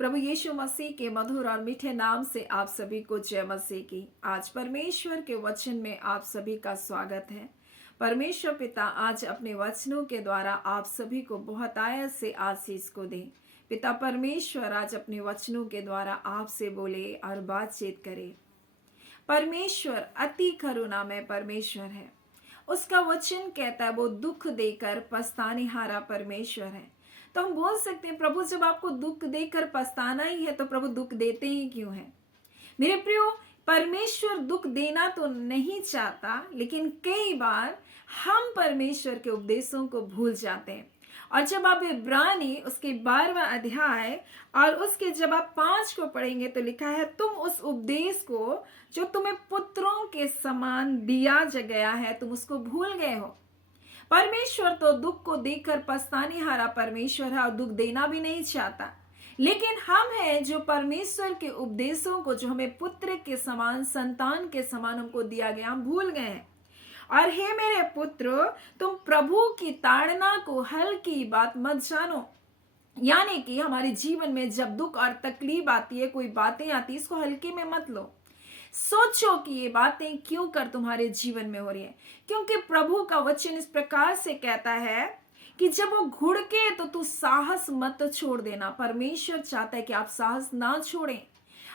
प्रभु यीशु मसीह के मधुर और मीठे नाम से आप सभी को जय मसीह की। आज परमेश्वर के वचन में आप सभी का स्वागत है। परमेश्वर पिता आज अपने वचनों के द्वारा आप सभी को बहुत आयत से आशीष को दे। पिता परमेश्वर आज अपने वचनों के द्वारा आपसे बोले और बातचीत करे। परमेश्वर अति करुणा में परमेश्वर है। उसका वचन कहता है वो दुख देकर पछताने हारा परमेश्वर है। तो हम बोल सकते हैं प्रभु जब आपको दुख देकर पछताना ही है तो प्रभु दुख देते ही क्यों है। मेरे प्रियो, परमेश्वर दुख देना तो नहीं चाहता, लेकिन कई बार हम परमेश्वर के उपदेशों को भूल जाते हैं। और जब आप इब्रानी उसके 12वां अध्याय और उसके जब आप 5 को पढ़ेंगे तो लिखा है, तुम उस उपदेश को जो तुम्हें पुत्रों के समान दिया गया है तुम उसको भूल गए हो। परमेश्वर तो दुख को देखकर पछताने हारा परमेश्वर है और दुख देना भी नहीं चाहता, लेकिन हम हैं जो परमेश्वर के उपदेशों को जो हमें पुत्र के समान, संतान के समान हमको दिया गया, हम भूल गए हैं। और हे मेरे पुत्र, तुम प्रभु की ताड़ना को हल्की बात मत जानो। यानी कि हमारे जीवन में जब दुख और तकलीफ आती है, कोई बातें आती है, इसको हल्के में मत लो। सोचो कि ये बातें क्यों कर तुम्हारे जीवन में हो रही है, क्योंकि प्रभु का वचन इस प्रकार से कहता है कि जब वो घुड़के तो तू साहस मत छोड़ देना। परमेश्वर चाहता है कि आप साहस ना छोड़ें,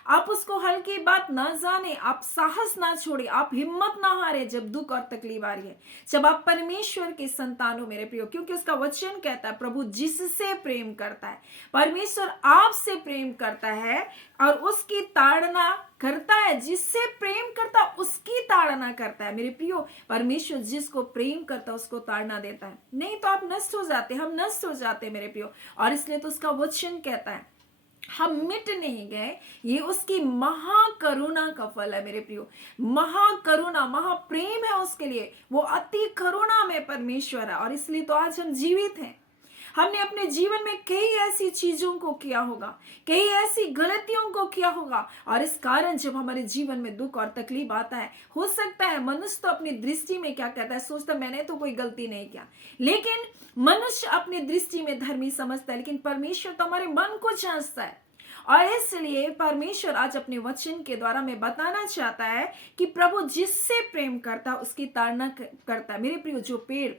आप उसको हल्की बात ना जाने, आप साहस ना छोड़े, आप हिम्मत ना हारे जब दुख और तकलीफ आ रही है, जब आप परमेश्वर के संतान हो मेरे प्रियो। क्योंकि उसका वचन कहता है प्रभु जिससे प्रेम करता है, परमेश्वर आपसे प्रेम करता है और उसकी ताड़ना करता है। जिससे प्रेम करता है उसकी ताड़ना करता है मेरे प्रियो। परमेश्वर जिसको प्रेम करता है उसको ताड़ना देता है, नहीं तो आप नष्ट हो जाते, हम नष्ट हो जाते मेरे प्रियो। और इसलिए तो उसका वचन कहता है हम मिट नहीं गए, ये उसकी महाकरुणा का फल है मेरे प्रियो। महाकरुणा, महाप्रेम है उसके लिए, वो अति करुणा में परमेश्वर है। और इसलिए तो आज हम जीवित हैं। हमने अपने जीवन में कई ऐसी चीजों को किया होगा, कई ऐसी गलतियों को किया होगा, और इस कारण जब हमारे जीवन में दुख और तकलीफ आता है, हो सकता है मनुष्य तो अपनी दृष्टि में क्या कहता है, सोचता मैंने तो कोई गलती नहीं किया, लेकिन मनुष्य अपनी दृष्टि में धर्मी समझता है, लेकिन परमेश्वर तो हमारे मन को जांचता है। और इसलिए परमेश्वर आज अपने वचन के द्वारा में बताना चाहता है कि प्रभु जिससे प्रेम करता है उसकी ताड़ना करता है मेरे प्रियो। जो पेड़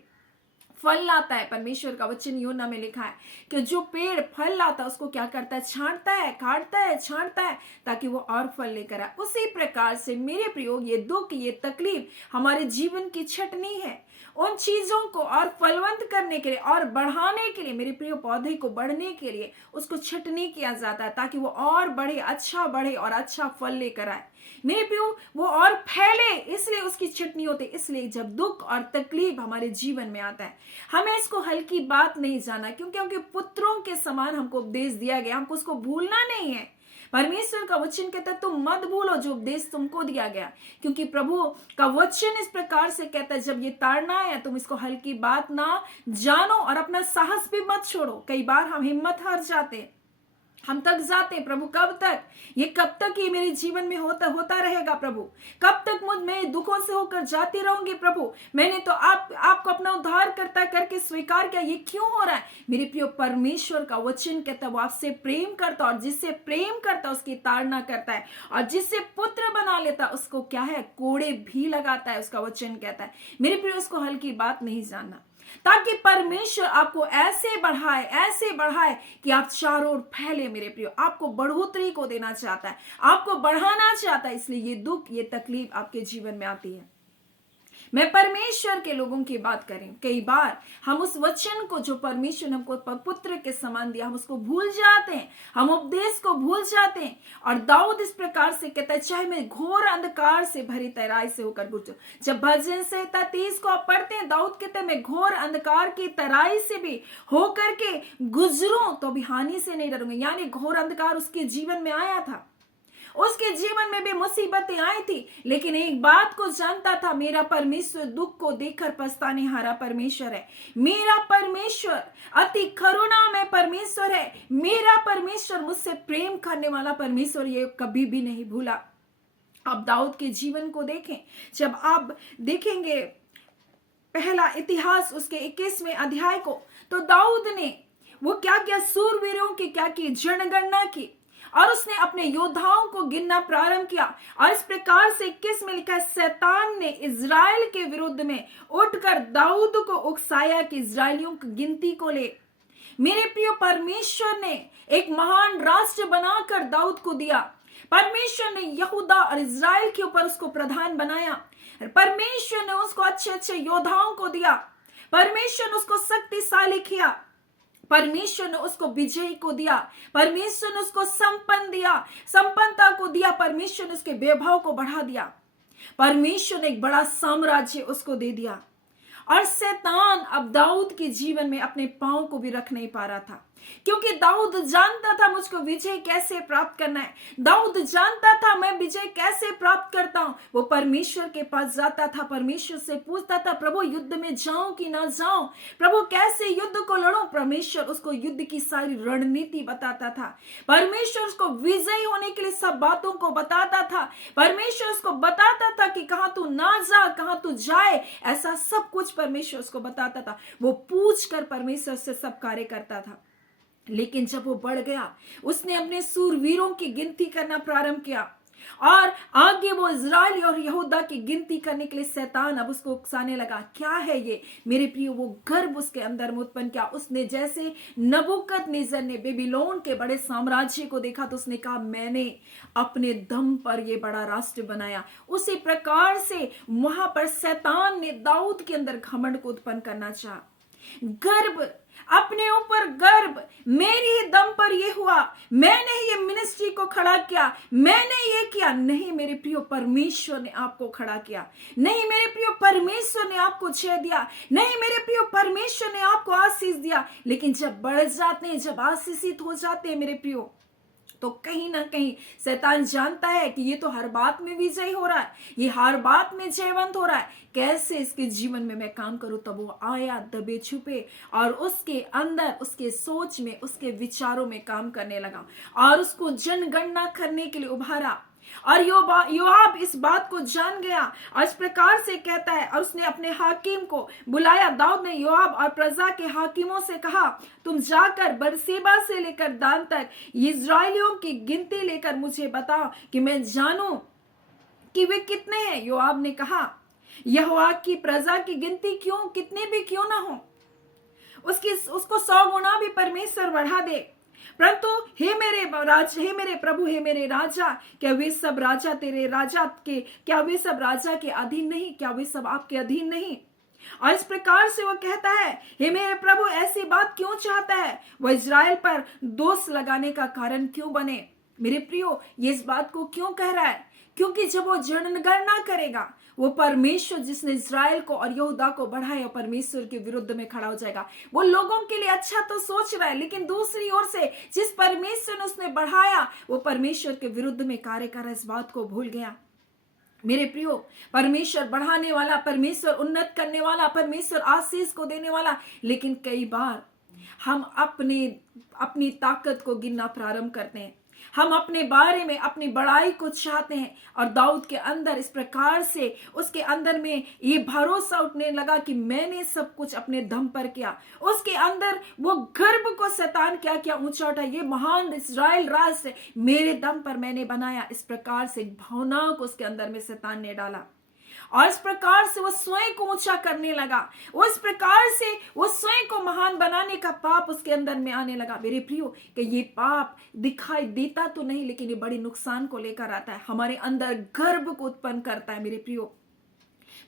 फल लाता है, परमेश्वर का वचन यूहन्ना में लिखा है कि जो पेड़ फल लाता है उसको क्या करता है, छांटता है, काटता है, छांटता है ताकि वो और फल लेकर आए। उसी प्रकार से मेरे प्रियो ये दुख, ये तकलीफ हमारे जीवन की छटनी है। उन चीजों को और फलवंत करने के लिए और बढ़ाने के लिए मेरे प्रियो, पौधे को बढ़ने के लिए उसको छटनी किया जाता है ताकि वो और बढ़े, अच्छा बढ़े और अच्छा फल लेकर आए मेरे प्रियो, वो और फैले, इसलिए उसकी छटनी होती है। इसलिए जब दुख और तकलीफ हमारे जीवन में आता है हमें इसको हल्की बात नहीं जाना, क्योंकि पुत्रों के समान हमको उपदेश दिया गया, हमको उसको भूलना नहीं है। परमेश्वर का वचन कहता है तुम मत भूलो जो उपदेश तुमको दिया गया, क्योंकि प्रभु का वचन इस प्रकार से कहता है जब ये ताड़ना है तुम इसको हल्की बात ना जानो और अपना साहस भी मत छोड़ो। कई बार हम हिम्मत हार जाते हैं, हम थक जाते हैं। प्रभु कब तक ये मेरे जीवन में होता रहेगा प्रभु? कब तक मैं दुखों से होकर जाती रहूंगी प्रभु? मैंने तो आपको अपना उद्धार करके स्वीकार किया, ये क्यों हो रहा है? मेरे प्रियो, परमेश्वर का वचन कहता है वो आपसे प्रेम करता है, और जिससे प्रेम करता है उसकी ताड़ना करता है, और जिससे पुत्र बना लेता उसको क्या है, कोड़े भी लगाता है। उसका वचन कहता है मेरे प्रियो, उसको हल्की बात नहीं जानना, ताकि परमेश्वर आपको ऐसे बढ़ाए कि आप चारों ओर फैले मेरे प्रियो। आपको बढ़ोतरी को देना चाहता है, आपको बढ़ाना चाहता है, इसलिए ये दुख, ये तकलीफ आपके जीवन में आती है। मैं परमेश्वर के लोगों की बात करें, कई बार हम उस वचन को जो परमेश्वर ने हमको पुत्र के समान दिया, हम उसको भूल जाते हैं, हम उपदेश को भूल जाते हैं। और दाऊद इस प्रकार से कहता है, चाहे मैं घोर अंधकार से भरी तराई से होकर गुजरूं। जब भजन संहिता 30 को आप पढ़ते हैं, दाऊद कहते हैं मैं घोर अंधकार की तराई से भी होकर के गुजरूं तो भी हानि से नहीं डरूंगा। यानी घोर अंधकार उसके जीवन में आया था, उसके जीवन में भी मुसीबतें आई थी, लेकिन एक बात को जानता था, मेरा परमेश्वर दुख को देखकर पछताने हारा परमेश्वर है। मेरा परमेश्वर अति करुणा में परमेश्वर है। मेरा परमेश्वर मुझसे प्रेम करने वाला परमेश्वर, ये कभी भी नहीं भूला। आप दाऊद के जीवन को देखें, जब आप देखेंगे पहला इतिहास उसके 21वें अध्याय को, तो दाऊद ने वो क्या किया, सूरवीरों की क्या की, जनगणना की। और उसने अपने योद्धाओं को गिनना प्रारंभ किया। और इस प्रकार से 21 में लिखा है, शैतान ने इजराइल के विरुद्ध में उठकर दाऊद को उकसाया कि इजराइलियों की गिनती को ले। मेरे प्रिय, परमेश्वर ने एक महान राष्ट्र बनाकर दाऊद को दिया। परमेश्वर ने यहूदा और इजराइल के ऊपर उसको प्रधान बनाया। परमेश्वर ने उसको अच्छे अच्छे योद्धाओं को दिया। परमेश्वर ने उसको शक्तिशाली किया। परमेश्वर ने उसको विजय को दिया। परमेश्वर ने उसको संपन्न दिया, संपन्नता को दिया। परमेश्वर ने उसके वैभव को बढ़ा दिया। परमेश्वर ने एक बड़ा साम्राज्य उसको दे दिया। और शैतान अब दाऊद के जीवन में अपने पांव को भी रख नहीं पा रहा था, क्योंकि दाऊद जानता था मुझको विजय कैसे प्राप्त करना है। दाऊद जानता था मैं विजय कैसे प्राप्त करता हूं। वो परमेश्वर के पास जाता था, परमेश्वर से पूछता था, प्रभु युद्ध में जाऊं कि ना जाऊं, प्रभु कैसे युद्ध को लड़ूं। परमेश्वर उसको युद्ध की सारी रणनीति बताता था। परमेश्वर उसको विजयी होने के लिए सब बातों को बताता था। परमेश्वर उसको बताता था कि कहां तू ना जा, कहां तू जाए, ऐसा सब कुछ परमेश्वर उसको बताता था। वो पूछ कर परमेश्वर से सब कार्य करता था। लेकिन जब वो बढ़ गया, उसने अपने सूरवीरों की गिनती करना प्रारंभ किया। और आगे वो इजराइल और यहूदा की गिनती करने के लिए शैतान अब उसको उकसाने लगा। क्या है ये मेरे प्रिय? वो गर्व उसके अंदर में उत्पन्न किया। उसने जैसे नबूकदनेस्सर ने बेबीलोन के बड़े साम्राज्य को देखा तो उसने कहा, मैंने अपने दम पर ये बड़ा राष्ट्र बनाया। उसी प्रकार से वहां पर शैतान ने दाऊद के अंदर घमंड को उत्पन्न करना चाहा। गर्व, अपने ऊपर गर्व, मेरी ही दम पर ये हुआ, मैंने ही ये मिनिस्ट्री को खड़ा किया, मैंने ये किया। नहीं मेरे प्रियो, परमेश्वर ने आपको खड़ा किया। नहीं मेरे प्रियो, परमेश्वर ने आपको जय दिया। नहीं मेरे प्रियो, परमेश्वर ने आपको आशीष दिया। लेकिन जब बढ़ जाते हैं, जब आशीषित हो जाते हैं मेरे प्रियो, तो कहीं ना कहीं शैतान जानता है कि ये तो हर बात में विजयी हो रहा है, ये हर बात में जयवंत हो रहा है, कैसे इसके जीवन में मैं काम करूं। तब वो आया दबे छुपे और उसके अंदर, उसके सोच में, उसके विचारों में काम करने लगा और उसको जनगणना करने के लिए उभारा। और योआब इस बात को जान गया और इस प्रकार से कहता है, और उसने अपने हाकिम को बुलाया। दाऊद ने योआब और प्रजा के हाकिमों से कहा, तुम जाकर बरसेबा से लेकर दान तक इजराइलियों की गिनती लेकर मुझे बताओ कि मैं जानूं कि वे कितने हैं। योआब ने कहा, यहोवा की प्रजा की गिनती क्यों, कितने भी क्यों ना हो, उसको 100 गुना भी परमेश्वर बढ़ा दे, परंतु हे मेरे प्रभु, हे मेरे राजा, क्या वे सब राजा तेरे राजा के, क्या वे सब राजा के अधीन नहीं, क्या वे सब आपके अधीन नहीं। और इस प्रकार से वो कहता है, हे मेरे प्रभु, ऐसी बात क्यों चाहता है? वह इजराइल पर दोष लगाने का कारण क्यों बने? मेरे प्रियो, ये इस बात को क्यों कह रहा है? क्योंकि जब वो जनगणना करेगा, वो परमेश्वर जिसने इजराइल को और यहूदा को बढ़ाया, परमेश्वर के विरुद्ध में खड़ा हो जाएगा। वो लोगों के लिए अच्छा तो सोच रहा है, लेकिन दूसरी ओर से जिस परमेश्वर ने उसने बढ़ाया, वो परमेश्वर के विरुद्ध में कार्य कर रहा है, इस बात को भूल गया। मेरे प्रियो, परमेश्वर बढ़ाने वाला, परमेश्वर उन्नत करने वाला, परमेश्वर आशीष को देने वाला, लेकिन कई बार हम अपनी ताकत को गिनना प्रारंभ करते हैं। हम अपने बारे में अपनी बड़ाई को चाहते हैं। और दाऊद के अंदर इस प्रकार से उसके अंदर में ये भरोसा उठने लगा कि मैंने सब कुछ अपने दम पर किया। उसके अंदर वो गर्व को शैतान क्या क्या ऊंचा उठा, ये महान इजराइल राष्ट्र मेरे दम पर मैंने बनाया। इस प्रकार से भावनाओं को उसके अंदर में शैतान ने डाला और इस प्रकार से वो स्वयं को ऊंचा करने लगा। वो इस प्रकार से वो स्वयं को महान बनाने का पाप उसके अंदर में आने लगा। मेरे प्रियो, कि ये पाप दिखाई देता तो नहीं, लेकिन ये बड़ी नुकसान को लेकर आता है, हमारे अंदर गर्व को उत्पन्न करता है। मेरे प्रियो,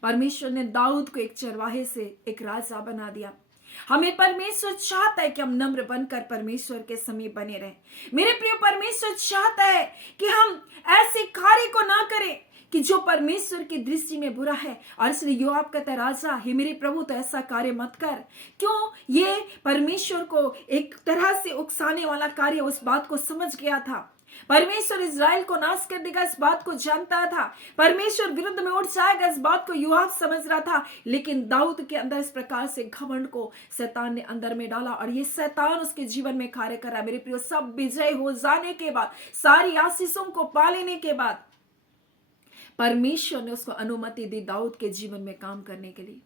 परमेश्वर ने दाऊद को एक चरवाहे से एक राजा बना दिया। हमें परमेश्वर चाहता है कि हम नम्र बनकर परमेश्वर के समीप बने रहें। मेरे प्रियो, परमेश्वर चाहता है कि हम ऐसे कार्य को ना करें कि जो परमेश्वर की दृष्टि में बुरा है। और इसलिए योआब कहता है, राजा, हे मेरे प्रभु, तो ऐसा कार्य मत कर। क्यों? ये परमेश्वर को एक तरह से उकसाने वाला कार्य, उस बात को समझ गया था। परमेश्वर इजराइल को नाश कर देगा, इस बात को जानता था। परमेश्वर विरुद्ध में उठ जाएगा, इस बात को योआब समझ रहा था। लेकिन दाऊद के अंदर इस प्रकार से घमंड को शैतान ने अंदर में डाला और ये शैतान उसके जीवन में कार्य कर रहा है। मेरे प्रियो, सब विजय हो जाने के बाद, सारी आशीषों को पा लेने के बाद, परमेश्वर ने उसको अनुमति दी दाऊद के जीवन में काम करने के लिए।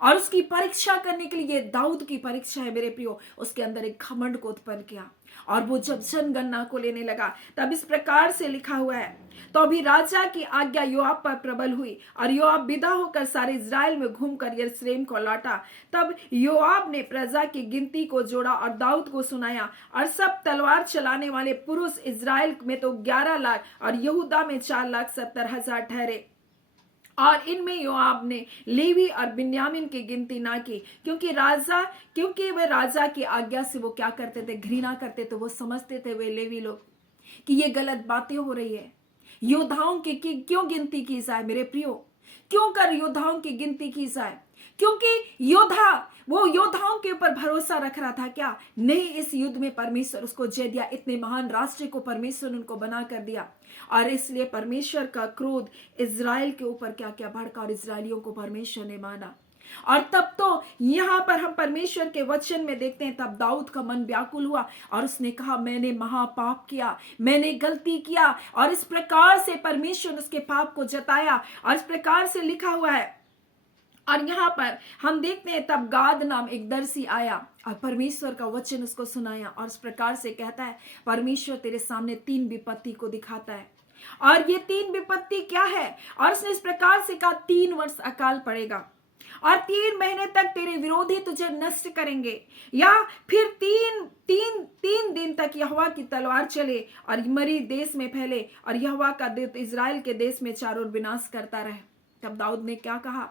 और उसकी परीक्षा करने के लिए दाऊद की परीक्षा है मेरे प्रियो, उसके अंदर एक घमंड को उत्पन्न किया। और वो जब जनगणना को लेने लगा तब इस प्रकार से लिखा हुआ है, तो अभी राजा की आज्ञा योआब पर प्रबल हुई और योआब विदा होकर सारे इस्राएल में घूमकर यरूशलेम को लौटा। तब योआब ने प्रजा की गिनती को जोड़ा और दाऊद को सुनाया, और सब तलवार चलाने वाले पुरुष इस्राएल में तो 11 लाख और यहूदा में 4,70,000 ठहरे। और इनमें योआब ने लेवी और बिन्यामीन की गिनती ना की, क्योंकि वे राजा की आज्ञा से वो क्या करते थे, घृणा करते थे। वो समझते थे वे लेवी लोग कि ये गलत बातें हो रही है, योद्धाओं की क्यों गिनती की जाए मेरे प्रियो, क्यों कर योद्धाओं की गिनती की जाए, क्योंकि वो योद्धाओं के ऊपर भरोसा रख रहा था क्या? नहीं, इस युद्ध में परमेश्वर उसको जय दिया, इतने महान राष्ट्र को परमेश्वर ने उनको बना कर दिया। और इसलिए परमेश्वर का क्रोध इजराइल के ऊपर क्या क्या भड़का और इजराइलियों को परमेश्वर ने माना। और तब तो यहां पर हम परमेश्वर के वचन में देखते हैं, तब दाऊद का मन व्याकुल हुआ और उसने कहा मैंने महापाप किया, मैंने गलती किया। और इस प्रकार से परमेश्वर ने उसके पाप को जताया और इस प्रकार से लिखा हुआ है। और यहाँ पर हम देखते हैं तब गाद नाम एक दर्शी आया और परमेश्वर का वचन उसको सुनाया और इस प्रकार से कहता है, परमेश्वर तेरे सामने 3 विपत्ति को दिखाता है। और ये 3 विपत्ति क्या है? और उसने इस प्रकार से कहा 3 वर्ष अकाल पड़ेगा और 3 महीने तक तेरे विरोधी तुझे नष्ट करेंगे, या फिर तीन दिन तक यहोवा की तलवार चले और मरी देश में फैले और यहोवा का दूत इजराइल के देश में चारों ओर विनाश करता रहे। तब दाऊद ने क्या कहा?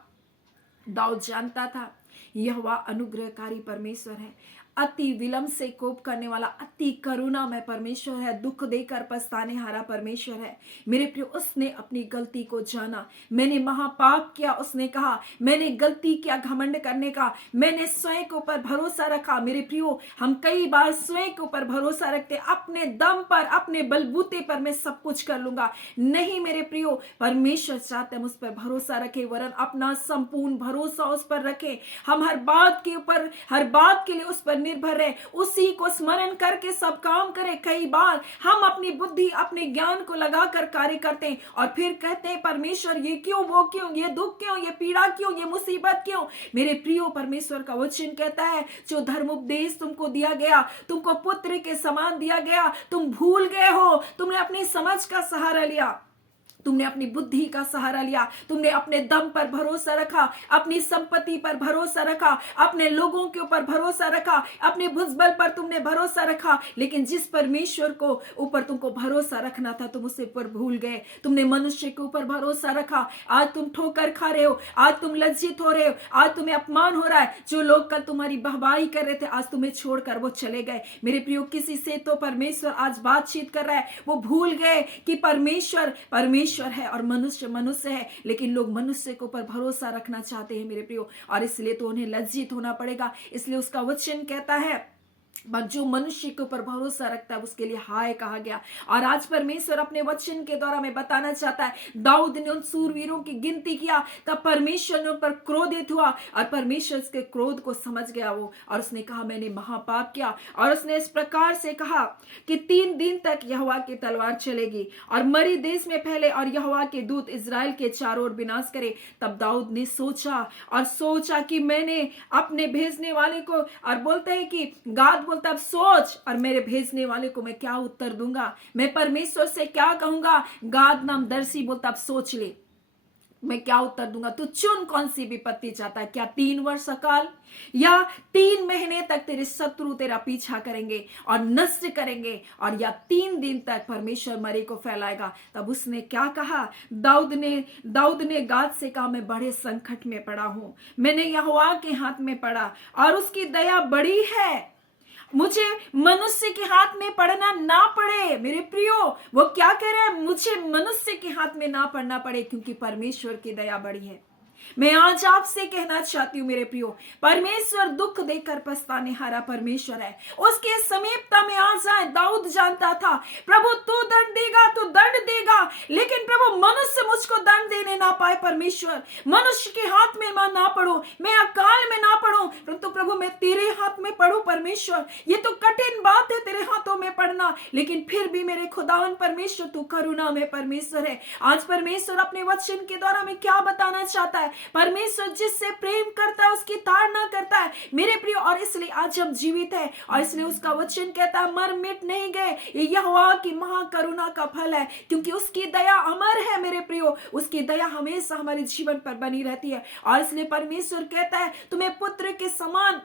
दाऊद जानता था यहोवा अनुग्रहकारी परमेश्वर है, अति विलंब से कोप करने वाला, अति करुणा में परमेश्वर है, दुख देकर पछताने हारा परमेश्वर है। मेरे प्रिय, उसने अपनी गलती को जाना, मैंने महापाप किया। उसने कहा मैंने गलती किया घमंड करने का, मैंने स्वयं के ऊपर भरोसा रखा। मेरे प्रियो, हम कई बार स्वयं के ऊपर भरोसा रखते, अपने दम पर, अपने बलबूते पर मैं सब कुछ कर लूंगा। नहीं मेरे प्रियो, परमेश्वर चाहते हम उस पर भरोसा रखें, वरन अपना संपूर्ण भरोसा उस पर रखें। हम हर बात के लिए उस पर निर्भर है, उसी को स्मरण करके सब काम करें। कई बार हम अपनी बुद्धि, अपने ज्ञान को लगाकर कार्य करते हैं और फिर कहते हैं परमेश्वर ये क्यों, वो क्यों, ये दुख क्यों, ये पीड़ा क्यों, ये मुसीबत क्यों। मेरे प्रियो, परमेश्वर का वचन कहता है जो धर्म उपदेश तुमको दिया गया, तुमको पुत्र के समान दिया गया, तुम भूल गए हो। तुमने अपनी समझ का सहारा लिया, तुमने अपनी बुद्धि का सहारा लिया, तुमने अपने दम पर भरोसा रखा, अपनी संपत्ति पर भरोसा रखा, अपने लोगों के ऊपर भरोसा रखा, अपने भुजबल पर तुमने भरोसा रखा। लेकिन जिस परमेश्वर को ऊपर तुमको भरोसा रखना था तुम उससे ऊपर भूल गए। तुमने मनुष्य के ऊपर भरोसा रखा, आज तुम ठोकर खा रहे हो, आज तुम लज्जित हो रहे हो, आज तुम्हें अपमान हो रहा है। जो लोग कल तुम्हारी वाहवाही कर रहे थे आज तुम्हें छोड़कर वो चले गए। मेरे प्रियो, किसी से तो परमेश्वर आज बातचीत कर रहा है, वो भूल गए कि परमेश्वर है और मनुष्य है, लेकिन लोग मनुष्य के ऊपर भरोसा रखना चाहते हैं मेरे प्रियो, और इसलिए तो उन्हें लज्जित होना पड़ेगा। इसलिए उसका वचन कहता है जो मनुष्य के ऊपर भरोसा रखता है उसके लिए हाय कहा गया। और आज परमेश्वर अपने वचन के द्वारा में बताना चाहता है, दाऊद ने उन सूरवीरों की गिनती किया, तब परमेश्वर ने उन पर क्रोधित हुआ और परमेश्वर उसके क्रोध को समझ गया वो, और उसने कहा मैंने महापाप किया। और उसने इस प्रकार से कहा कि 3 दिन तक यहोवा की तलवार चलेगी और मरी देश में फैले और यहोवा के दूत इजराइल के चारों ओर विनाश करे। तब दाऊद ने सोचा कि मैंने अपने भेजने वाले को, और बोलते हैं कि गाद बोलता अब सोच, और मेरे भेजने वाले को मैं क्या उत्तर दूंगा, मैं परमेश्वर से क्या कहूंगा। गाद नाम दर्शी बोलता अब सोच ले मैं क्या उत्तर दूंगा, तू चुन कौन सी विपत्ति चाहता है, क्या 3 वर्ष अकाल या 3 महीने तक तेरे शत्रु तेरा पीछा करेंगे और नष्ट करेंगे, और या 3 दिन तक परमेश्वर मरे को फैलाएगा। तब उसने क्या कहा, दाऊद ने गाद से कहा मैं बड़े संकट में पड़ा हूं, मैंने यहोवा के हाथ में पड़ा और उसकी दया बड़ी है, मुझे मनुष्य के हाथ में पड़ना ना पड़े। मेरे प्रियो, वो क्या कह रहे हैं, मुझे मनुष्य के हाथ में ना पड़ना पड़े क्योंकि परमेश्वर की दया बड़ी है। मैं आज आपसे कहना चाहती हूँ मेरे प्रियो, परमेश्वर दुख देकर पछताने हारा परमेश्वर है। उसके समीपता में आ जाए। दाऊद जानता था प्रभु तू दंड देगा, तू दंड देगा, लेकिन प्रभु मनुष्य मुझको दंड देने ना पाए। परमेश्वर, मनुष्य के हाथ में मैं ना पड़ूं, मैं अकाल में ना पड़ूं, परंतु प्रभु मैं तेरे हाथ में पड़ूं। परमेश्वर, ये तो कठिन बात है तेरे हाथों में पड़ना, लेकिन फिर भी मेरे खुदावन परमेश्वर तू करुणा में परमेश्वर है। आज परमेश्वर अपने वचन के द्वारा में क्या बताना चाहता है, परमेश्वर जिससे प्रेम करता है उसकी ताड़ना करता है मेरे प्रियो। और इसलिए आज हम जीवित है और इसलिए उसका वचन कहता है मर मिट नहीं गए, ये यहोवा की महाकरुणा का फल है, क्योंकि उसकी दया अमर है मेरे प्रियो। उसकी दया हमेशा हमारे जीवन पर बनी रहती है। और इसलिए परमेश्वर कहता है तुम्हें पुत्र के समान,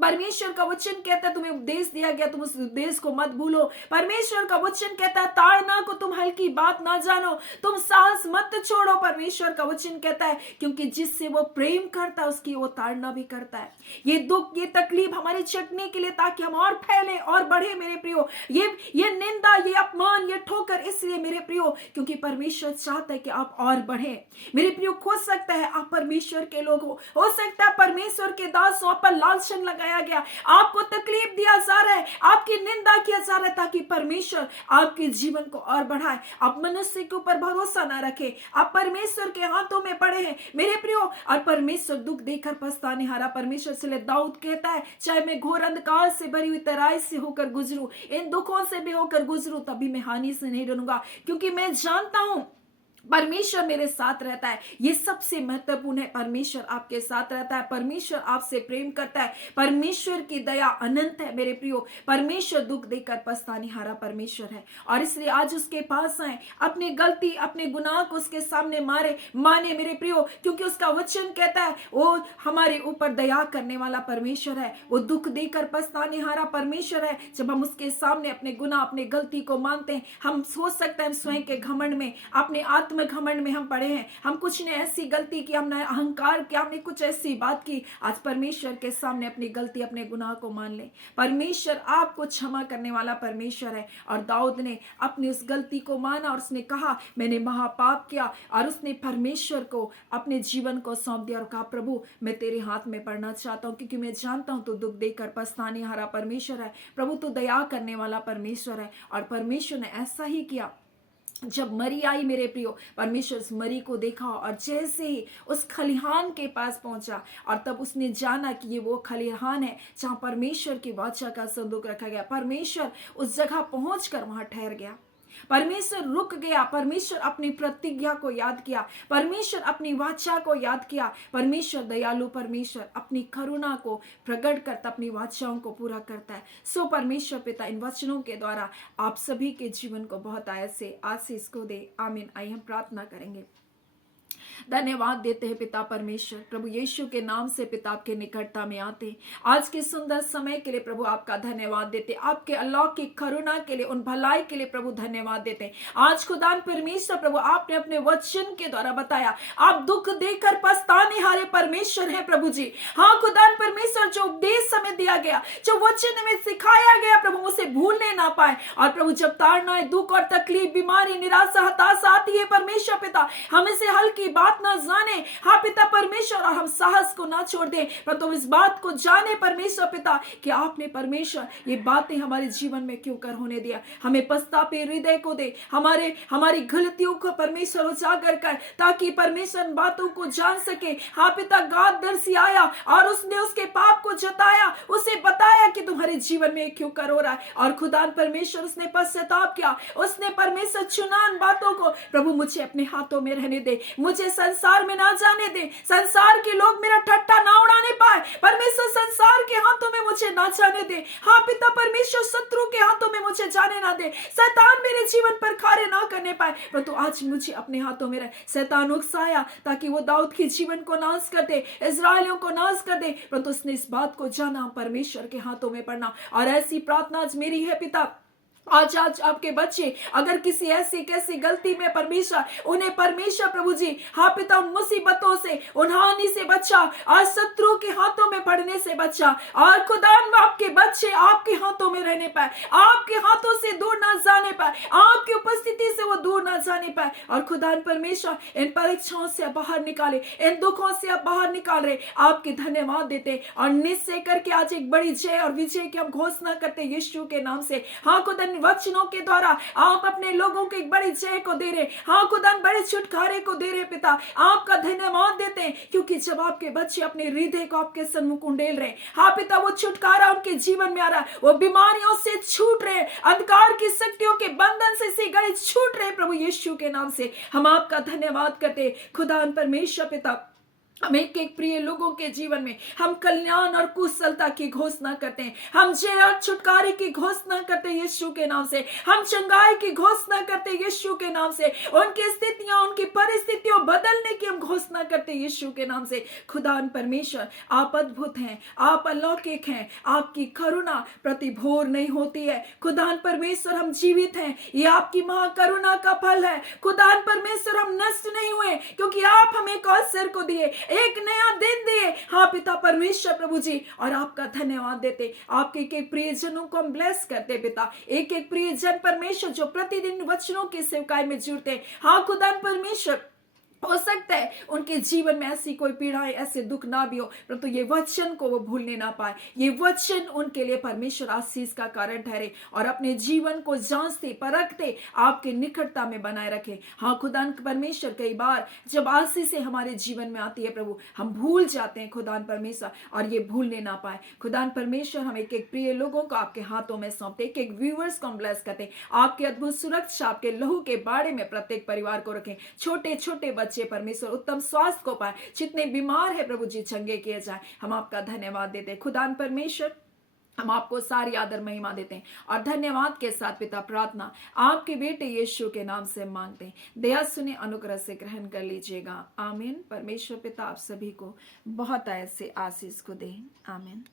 परमेश्वर का वचन कहता है तुम्हें उपदेश दिया गया, तुम उस उपदेश को मत भूलो। परमेश्वर का वचन कहता है ताड़ना को तुम हल्की बात ना जानो, तुम साहस मत छोड़ो। परमेश्वर का वचन कहता है क्योंकि जिससे वो प्रेम करता है उसकी वो ताड़ना भी करता है। ये दुख ये तकलीफ हमारे चटने के लिए ताकि हम और फैले और बढ़े मेरे प्रियो। ये निंदा ये अपमान ये ठोकर इसलिए मेरे प्रियो क्योंकि परमेश्वर चाहता है कि आप और बढ़े मेरे प्रियो। हो सकता है आप परमेश्वर के लोग हो सकता है परमेश्वर के दास हो, आप पर लालच लगाया गया, आपको तकलीफ दिया जा रहा है, आपकी निंदा किया जा रहा है ताकि परमेश्वर आपके जीवन को और बढ़ाए। आप मनुष्य के ऊपर भरोसा ना रखे, आप परमेश्वर के हाथों में पड़े हैं मेरे प्रियो। और परमेश्वर दुख देकर पछताने हारा परमेश्वर से दाऊद कहता है चाहे मैं घोर अंधकार से भरी हुई तराई से होकर गुजरूं, इन दुखों से भी होकर गुजरूं, तभी मैं हानि से नहीं डरूंगा, क्योंकि मैं जानता हूं परमेश्वर मेरे साथ रहता है। ये सबसे महत्वपूर्ण है, परमेश्वर आपके साथ रहता है, परमेश्वर आपसे प्रेम करता है, परमेश्वर की दया अनंत है मेरे प्रियो। परमेश्वर दुख देकर पछताने हारा परमेश्वर है। और इसलिए आज उसके पास आए, अपनी गलती अपने गुनाह को उसके सामने माने मेरे प्रियो, क्योंकि उसका वचन कहता है वो हमारे ऊपर दया करने वाला परमेश्वर है, वो दुख देकर पछताने हारा परमेश्वर है। जब हम उसके सामने अपने गुनाह अपने गलती को मानते हैं, हम सोच सकते हैं हम स्वयं के घमंड में अपने में घमंड में हम पड़े हैं, हम कुछ ने ऐसी गलती की, हमने अहंकार किया, हमने कुछ ऐसी बात की। आज परमेश्वर के सामने अपनी गलती अपने गुनाह को मान ले, परमेश्वर आपको क्षमा करने वाला परमेश्वर है। और दाऊद ने अपनी उस गलती को माना और उसने कहा मैंने महापाप किया, और उसने परमेश्वर को अपने जीवन को सौंप दिया और कहा प्रभु मैं तेरे हाथ में पड़ना चाहता हूं, क्योंकि मैं जानता हूं तू दुख देकर पछताने हारा परमेश्वर है, प्रभु तू दया करने वाला परमेश्वर है। और परमेश्वर ने ऐसा ही किया। जब मरी आई मेरे प्रियो, परमेश्वर उस मरी को देखा और जैसे ही उस खलिहान के पास पहुंचा, और तब उसने जाना कि ये वो खलिहान है जहां परमेश्वर की वाचा का संदूक रखा गया। परमेश्वर उस जगह पहुंचकर वहां ठहर गया, परमेश्वर रुक गया, परमेश्वर अपनी प्रतिज्ञा को याद किया, परमेश्वर अपनी वाचा को याद किया। परमेश्वर दयालु परमेश्वर अपनी करुणा को प्रकट करता अपनी वाचाओं को पूरा करता है। सो परमेश्वर पिता इन वचनों के द्वारा आप सभी के जीवन को बहुत ऐसे आशीष को दे। आमीन। आइए हम प्रार्थना करेंगे। धन्यवाद देते हैं पिता परमेश्वर, प्रभु यीशु के नाम से पिता आपके निकटता में आते आज के सुंदर समय के लिए प्रभु आपका धन्यवाद देते, आपके अलौकिक करुणा के लिए उन भलाई के लिए प्रभु धन्यवाद देते। आज खुदा परमेश्वर प्रभु आपने अपने वचन के द्वारा बताया आप दुख देकर पछताने हारे परमेश्वर है प्रभु जी। हाँ खुदा परमेश्वर जो उपदेश समय दिया गया, जो वचन में सिखाया गया प्रभु उसे भूलने ना पाए। और प्रभु जब ताड़ना दुख और तकलीफ बीमारी निराशा हताशा आती है परमेश्वर पिता हम इसे हल्की बात ना जाने, हाँ पिता परमेश्वर, और हम साहस को ना छोड़ दें, पर तुम इस बात को जाने परमेश्वर पिता कि आपने परमेश्वर ये बातें हमारे जीवन में क्यों कर होने दिया। हमें पछतावे हृदय को दे, हमारी गलतियों को परमेश्वर उजागर कर, ताकि परमेश्वर बातों को जान सके। हाँ पिता गाददर्शी आया और उसने उसके पाप को जताया, उसे बताया कि तुम्हारे जीवन में क्यों कर हो रहा है। और खुदा परमेश्वर उसने पश्चाताप किया, उसने परमेश्वर चुनान बातों को प्रभु मुझे अपने हाथों में रहने दे, मुझे संसार में ना जाने दे, संसार के लोग मेरा ठट्टा ना उड़ाने पाए परमेश्वर, संसार के हाथों में मुझे ना जाने दे। हाँ पिता परमेश्वर शत्रु के हाथों में मुझे जाने ना दे, शैतान मेरे जीवन पर कार्य ना करने पाए, परंतु आज मुझे अपने हाथों में रहे। शैतान उकसाया ताकि वो दाऊद के जीवन को नाश कर दे, इस्राएलियों को नाश कर दे, परंतु उसने इस बात को जाना परमेश्वर के हाथों में पड़ना। और ऐसी प्रार्थना आज मेरी है पिता, आज आपके बच्चे अगर किसी ऐसी कैसी गलती में परमेश्वर उन्हें परमेश्वर प्रभु जी हाँ पिता उन मुसीबतों से उन हानि से बचा और शत्रु के हाथों में पड़ने से बचा, और खुदान आपके बच्चे आपके हाथों में रहने पाए, आपके हाथों से दूर ना जाने पाए, आपकी उपस्थिति से वो दूर ना जाने पाए। और खुदान परमेश्वर इन परीक्षाओं से आप बाहर निकाले, इन दुखों से आप बाहर निकाल रहे, आपके धन्यवाद देते और निश्चय करके आज एक बड़ी जय और विजय की हम घोषणा करते यीशु के नाम से। हाँ खुदा वचनों के द्वारा आप अपने लोगों को एक बड़ी जय को दे रहे, हाँ खुदा बड़े छुटकारे को दे रहे पिता, आपका धन्यवाद देते हैं, क्योंकि जब आपके बच्चे अपने हृदय को आपके सन्मुख उंडेल रहे, हाँ पिता वो छुटकारा उनके जीवन में आ रहा है, वो बीमारियों से छूट रहे, अंधकार की शक्तियों के बंधन से गड़े छूट रहे प्रभु यीशु के नाम से। हम आपका धन्यवाद करते खुदा परमेश्वर पिता, हम एक एक प्रिय लोगों के जीवन में हम कल्याण और कुशलता की घोषणा करते हैं, हम जय और छुटकारे की घोषणा करते हैं यीशु के नाम से, हम चंगाई की घोषणा करते हैं यीशु के नाम से, उनकी स्थितियां उनकी परिस्थितियों बदलने की हम घोषणा करते हैं यीशु के नाम से। खुदान परमेश्वर, आप अद्भुत हैं, आप अलौकिक हैं, आपकी करुणा प्रतिभोर नहीं होती है। खुदान परमेश्वर, हम जीवित हैं, ये आपकी महाकरुणा का फल है। खुदान परमेश्वर, हम नष्ट नहीं हुए क्योंकि आप हमें एक अवसर को दिए, एक नया दिन दिए। हाँ पिता परमेश्वर प्रभु जी, और आपका धन्यवाद देते, आपके एक प्रियजनों को हम ब्लेस करते पिता, एक एक प्रियजन परमेश्वर जो प्रतिदिन वचनों की सेवकाई में जुड़ते। हाँ खुदा परमेश्वर, हो सकता है उनके जीवन में ऐसी कोई पीड़ाएं, ऐसे दुख ना भी हो, परंतु ये वचन को वो भूलने ना पाए, ये वचन उनके लिए परमेश्वर आशीष का कारण ठहरे और अपने जीवन को जांचते परखते आपके निकटता में बनाए रखे। हाँ खुदा परमेश्वर, कई बार जब आशीष हमारे जीवन में आती है प्रभु, हम भूल जाते हैं खुदा परमेश्वर, और ये भूलने ना पाए। खुदा परमेश्वर, हम एक एक प्रिय लोगों को आपके हाथों में सौंपते, एक एक व्यूअर्स को हम ब्लेस करते, आपके अद्भुत सुरक्षा, आपके लहू के बाड़े में प्रत्येक परिवार को रखें। छोटे छोटे बच्चे परमेश्वर उत्तम स्वास्थ्य को पाए, जितने बीमार है प्रभु जी चंगे किए जाए। हम आपका धन्यवाद देते हैं खुदान परमेश्वर, हम आपको सारी आदर महिमा देते हैं और धन्यवाद के साथ पिता प्रार्थना आपके बेटे यीशु के नाम से मांगते हैं। दया सुने, अनुग्रह से ग्रहण कर लीजिएगा। आमीन। परमेश्वर पिता आप सभी को बहुत ऐसे आशीष को दे। आमीन।